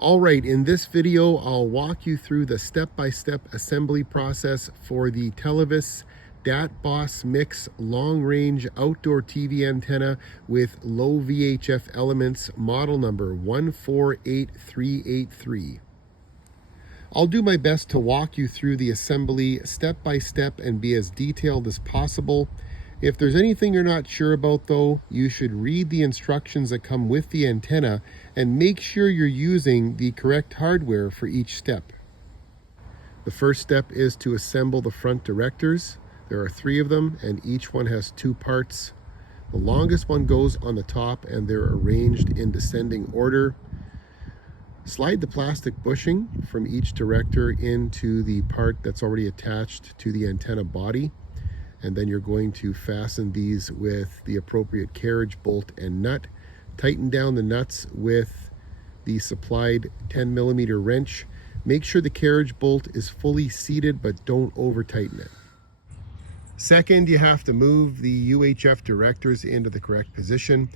Alright, in this video I'll walk you through the step-by-step assembly process for the Televes DAT Boss Mix long-range outdoor TV antenna with low VHF elements, model number 148383. I'll do my best to walk you through the assembly step by step and be as detailed as possible. If there's anything you're not sure about though, you should read the instructions that come with the antenna and make sure you're using the correct hardware for each step. The first step is to assemble the front directors. There are 3 of them and each one has 2 parts. The longest one goes on the top and they're arranged in descending order. Slide the plastic bushing from each director into the part that's already attached to the antenna body. And then you're going to fasten these with the appropriate carriage bolt and nut. Tighten down the nuts with the supplied 10mm wrench. Make sure the carriage bolt is fully seated, but don't over tighten it. Second, you have to move the UHF directors into the correct position.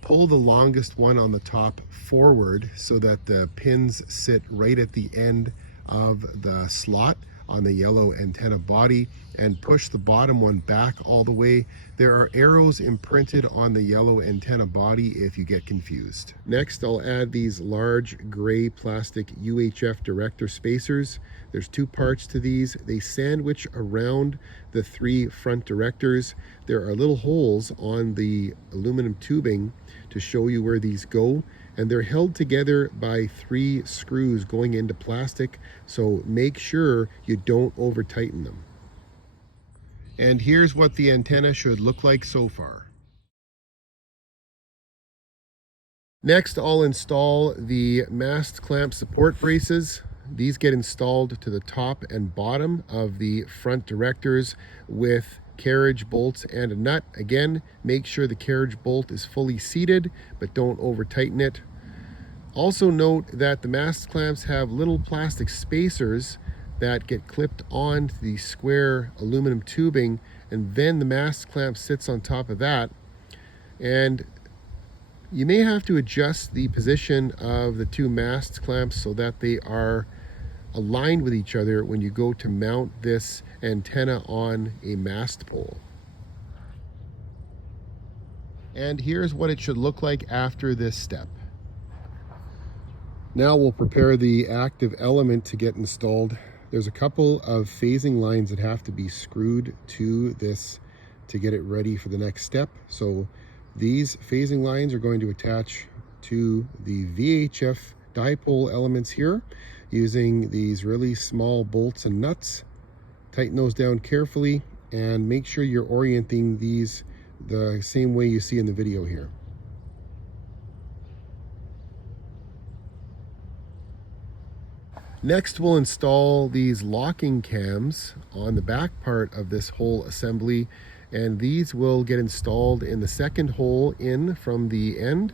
Pull the longest one on the top forward so that the pins sit right at the end of the slot on the yellow antenna body, and push the bottom one back all the way. There are arrows imprinted on the yellow antenna body if you get confused. Next, I'll add these large gray plastic UHF director spacers. There's 2 parts to these. They sandwich around the 3 front directors. There are little holes on the aluminum tubing to show you where these go, and they're held together by 3 screws going into plastic, so make sure you don't over tighten them. And here's what the antenna should look like so far. Next, I'll install the mast clamp support braces. These get installed to the top and bottom of the front directors with carriage bolts and a nut. Again, make sure the carriage bolt is fully seated, but don't over tighten it. Also note that the mast clamps have little plastic spacers that get clipped onto the square aluminum tubing, and then the mast clamp sits on top of that. And you may have to adjust the position of the 2 mast clamps so that they are aligned with each other when you go to mount this antenna on a mast pole. And here's what it should look like after this step. Now we'll prepare the active element to get installed. There's a couple of phasing lines that have to be screwed to this to get it ready for the next step. So these phasing lines are going to attach to the VHF dipole elements here using these really small bolts and nuts. Tighten those down carefully and make sure you're orienting these the same way you see in the video here. Next, we'll install these locking cams on the back part of this whole assembly, and these will get installed in the second hole in from the end.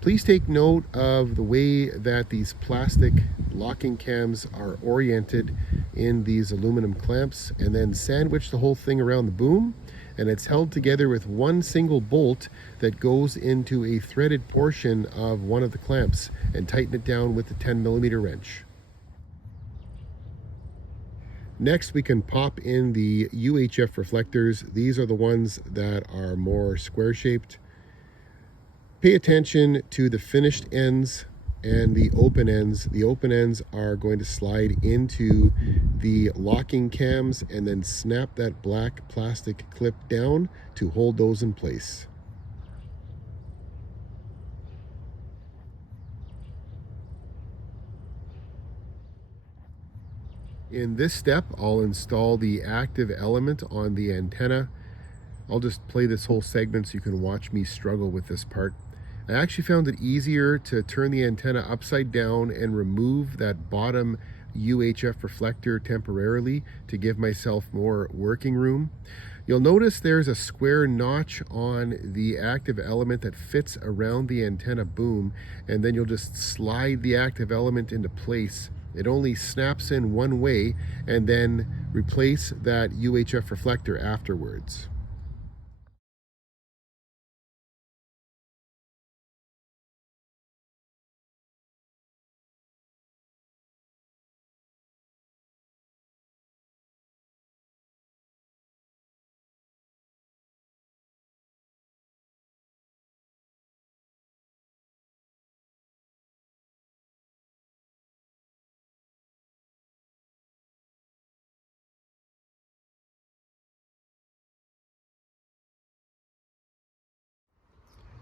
Please take note of the way that these plastic locking cams are oriented in these aluminum clamps, and then sandwich the whole thing around the boom, and it's held together with 1 single bolt that goes into a threaded portion of one of the clamps, and tighten it down with the 10mm wrench. Next, we can pop in the UHF reflectors. These are the ones that are more square shaped. Pay attention to the finished ends and the open ends. The open ends are going to slide into the locking cams, and then snap that black plastic clip down to hold those in place. In this step, I'll install the active element on the antenna. I'll just play this whole segment so you can watch me struggle with this part. I actually found it easier to turn the antenna upside down and remove that bottom UHF reflector temporarily to give myself more working room. You'll notice there's a square notch on the active element that fits around the antenna boom, and then you'll just slide the active element into place. It only snaps in one way, and then replace that UHF reflector afterwards.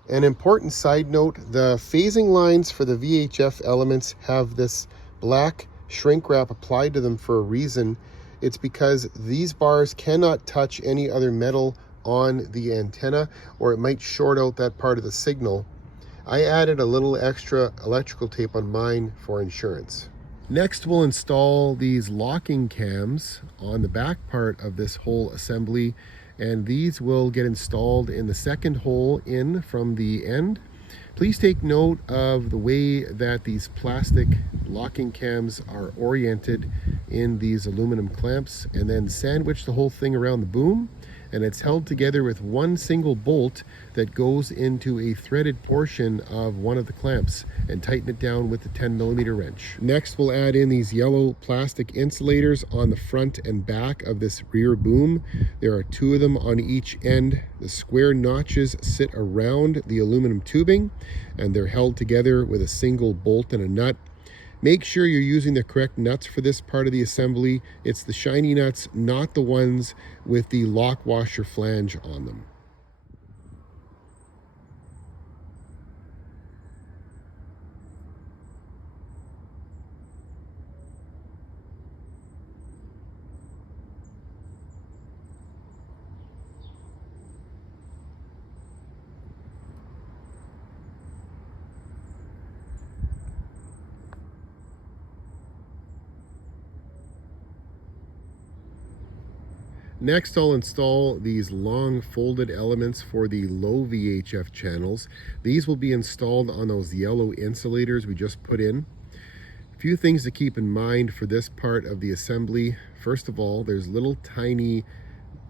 An important side note, the phasing lines for the VHF elements have this black shrink wrap applied to them for a reason. It's because these bars cannot touch any other metal on the antenna, or it might short out that part of the signal. I added a little extra electrical tape on mine for insurance. Next, we'll install these locking cams on the back part of this whole assembly, and these will get installed in the second hole in from the end. Please take note of the way that these plastic locking cams are oriented in these aluminum clamps, and then sandwich the whole thing around the boom, and it's held together with one single bolt that goes into a threaded portion of one of the clamps, and tighten it down with the 10mm wrench. Next, we'll add in these yellow plastic insulators on the front and back of this rear boom. There are 2 of them on each end. The square notches sit around the aluminum tubing, and they're held together with a single bolt and a nut. Make sure you're using the correct nuts for this part of the assembly. It's the shiny nuts, not the ones with the lock washer flange on them. Next, I'll install these long folded elements for the low VHF channels. These will be installed on those yellow insulators we just put in. A few things to keep in mind for this part of the assembly. First of all, there's little tiny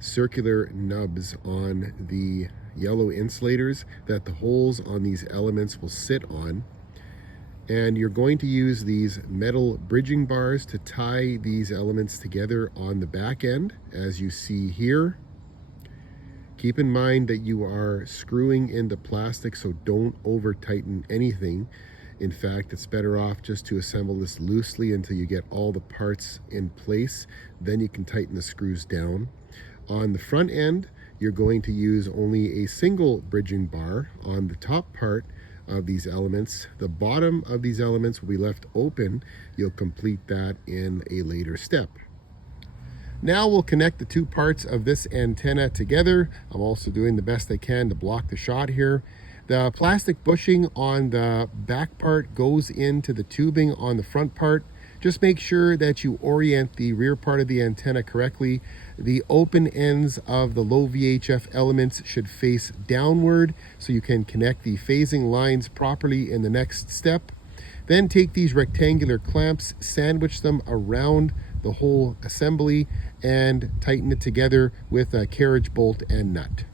circular nubs on the yellow insulators that the holes on these elements will sit on. And you're going to use these metal bridging bars to tie these elements together on the back end, as you see here. Keep in mind that you are screwing into plastic, so don't over tighten anything. In fact, it's better off just to assemble this loosely until you get all the parts in place. Then you can tighten the screws down. On the front end, you're going to use only a single bridging bar on the top part of these elements. The bottom of these elements will be left open. You'll complete that in a later step. Now we'll connect the 2 parts of this antenna together. I'm also doing the best I can to block the shot here. The plastic bushing on the back part goes into the tubing on the front part. Just make sure that you orient the rear part of the antenna correctly. The open ends of the low VHF elements should face downward, so you can connect the phasing lines properly in the next step. Then take these rectangular clamps, sandwich them around the whole assembly, and tighten it together with a carriage bolt and nut.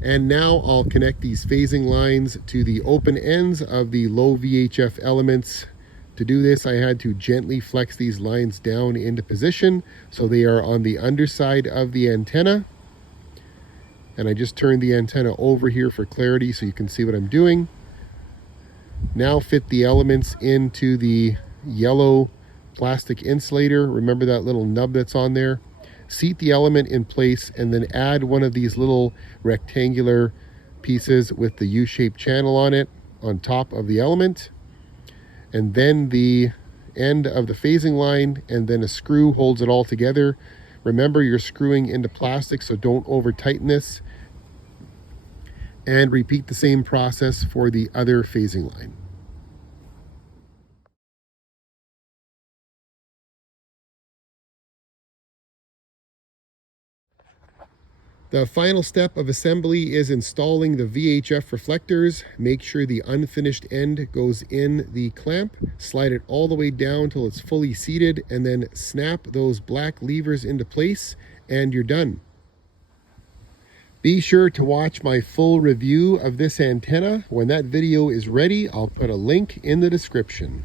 And now I'll connect these phasing lines to the open ends of the low VHF elements. To do this, I had to gently flex these lines down into position so they are on the underside of the antenna. And I just turned the antenna over here for clarity so you can see what I'm doing. Now fit the elements into the yellow plastic insulator. Remember that little nub that's on there? Seat the element in place, and then add one of these little rectangular pieces with the U-shaped channel on it on top of the element, and then the end of the phasing line, and then a screw holds it all together. Remember, you're screwing into plastic, so don't over tighten this, and repeat the same process for the other phasing line. The final step of assembly is installing the VHF reflectors. Make sure the unfinished end goes in the clamp, slide it all the way down till it's fully seated, and then snap those black levers into place, and you're done. Be sure to watch my full review of this antenna. When that video is ready, I'll put a link in the description.